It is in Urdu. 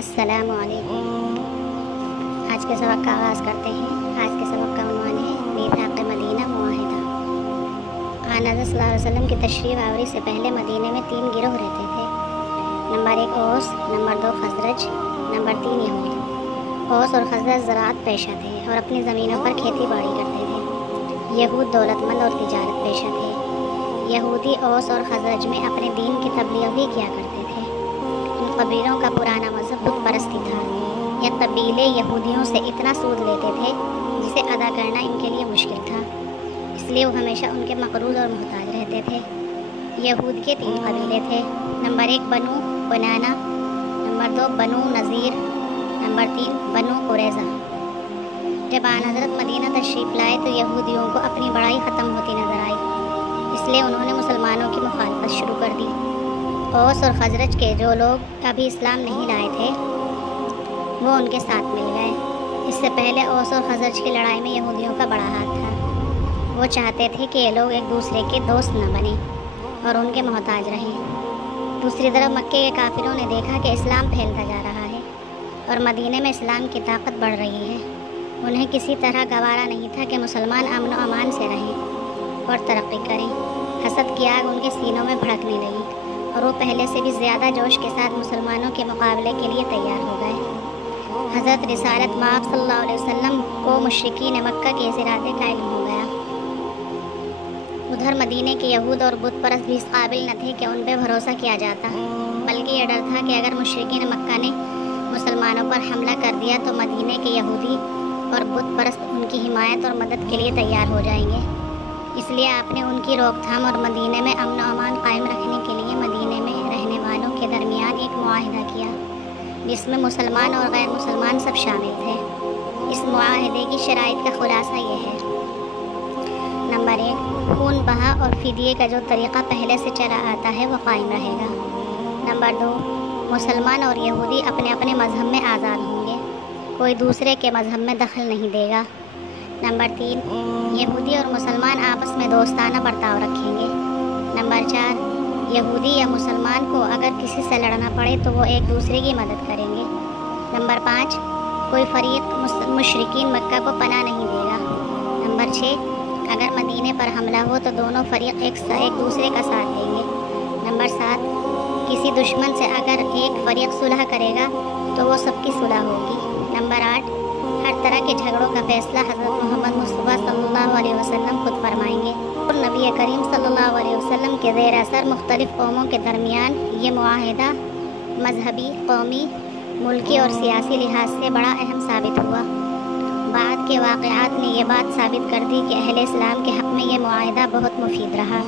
السلام علیکم۔ آج کے سبق کا آغاز کرتے ہیں۔ آج کے سبق کا عنوان ہے میثاق مدینہ معاہدہ۔ آن حضرت صلی اللہ علیہ وسلم کی تشریف آوری سے پہلے مدینے میں 3 گروہ رہتے تھے۔ نمبر 1 اوس، نمبر 2 خزرج، نمبر 3 یہود۔ اوس اور خزرج زراعت پیشہ تھے اور اپنی زمینوں پر کھیتی باڑی کرتے تھے۔ یہود دولت مند اور تجارت پیشہ تھے۔ یہودی اوس اور خزرج میں اپنے دین کی تبلیغ بھی کیا کرتے تھے۔ ان قبیلوں کا پرانا مذہب بت پرستی تھا۔ یہ قبیلے یہودیوں سے اتنا سود لیتے تھے جسے ادا کرنا ان کے لیے مشکل تھا، اس لیے وہ ہمیشہ ان کے مقروض اور محتاج رہتے تھے۔ یہود کے 3 قبیلے تھے۔ نمبر 1 بنو کنانہ، نمبر 2 بنو نذیر، نمبر 3 بنو قریظہ۔ جب آن حضرت مدینہ تشریف لائے تو یہودیوں کو اپنی بڑائی ختم ہوتی نظر آئی، اس لیے انہوں نے مسلمانوں کی مخالفت شروع کر دی۔ اوس اور خزرج کے جو لوگ ابھی اسلام نہیں لائے تھے وہ ان کے ساتھ مل گئے۔ اس سے پہلے اوس اور خزرج کی لڑائی میں یہودیوں کا بڑا ہاتھ تھا۔ وہ چاہتے تھے کہ یہ لوگ ایک دوسرے کے دوست نہ بنیں اور ان کے محتاج رہیں۔ دوسری طرف مکے کے کافروں نے دیکھا کہ اسلام پھیلتا جا رہا ہے اور مدینے میں اسلام کی طاقت بڑھ رہی ہے۔ انہیں کسی طرح گوارا نہیں تھا کہ مسلمان امن و امان سے رہیں اور ترقی کریں۔ حسد کی آگ ان کے سینوں میں بھڑکنے لگی اور وہ پہلے سے بھی زیادہ جوش کے ساتھ مسلمانوں کے مقابلے کے لیے تیار ہو گئے۔ حضرت رسالت مآب صلی اللہ علیہ وسلم کو مشرکین مکہ کے اس ارادے کا علم ہو گیا۔ ادھر مدینے کے یہود اور بت پرست بھی اس قابل نہ تھے کہ ان پہ بھروسہ کیا جاتا، بلکہ یہ ڈر تھا کہ اگر مشرکین مکہ نے مسلمانوں پر حملہ کر دیا تو مدینے کے یہودی اور بت پرست ان کی حمایت اور مدد کے لیے تیار ہو جائیں گے۔ اس لیے آپ نے ان کی روک تھام اور مدینے میں امن و امان قائم رکھنے کے لیے مدینے میں رہنے والوں کے درمیان ایک معاہدہ کیا جس میں مسلمان اور غیر مسلمان سب شامل تھے۔ اس معاہدے کی شرائط کا خلاصہ یہ ہے۔ نمبر 1 خون بہا اور فدیے کا جو طریقہ پہلے سے چلا آتا ہے وہ قائم رہے گا۔ نمبر 2 مسلمان اور یہودی اپنے اپنے مذہب میں آزاد ہوں گے، کوئی دوسرے کے مذہب میں دخل نہیں دے گا۔ نمبر 3 یہودی اور مسلمان آپس میں دوستانہ برتاؤ رکھیں گے۔ نمبر 4 یہودی یا مسلمان کو اگر کسی سے لڑنا پڑے تو وہ ایک دوسرے کی مدد کریں گے۔ نمبر 5 کوئی فریق مشرکین مکہ کو پناہ نہیں دے گا۔ نمبر 6 اگر مدینے پر حملہ ہو تو دونوں فریق ایک دوسرے کا ساتھ دیں گے۔ نمبر 7 کسی دشمن سے اگر ایک فریق صلح کرے گا تو وہ سب کی صلح ہوگی۔ نمبر 8 ہر طرح کے جھگڑوں کا فیصلہ حضرت محمد مصطفیٰ صلی اللہ علیہ وسلم خود فرمائیں گے اور نبی کریم صلی اللہ علیہ وسلم کے زیر اثر مختلف قوموں کے درمیان یہ معاہدہ مذہبی، قومی، ملکی اور سیاسی لحاظ سے بڑا اہم ثابت ہوا۔ بعد کے واقعات نے یہ بات ثابت کر دی کہ اہل اسلام کے حق میں یہ معاہدہ بہت مفید رہا۔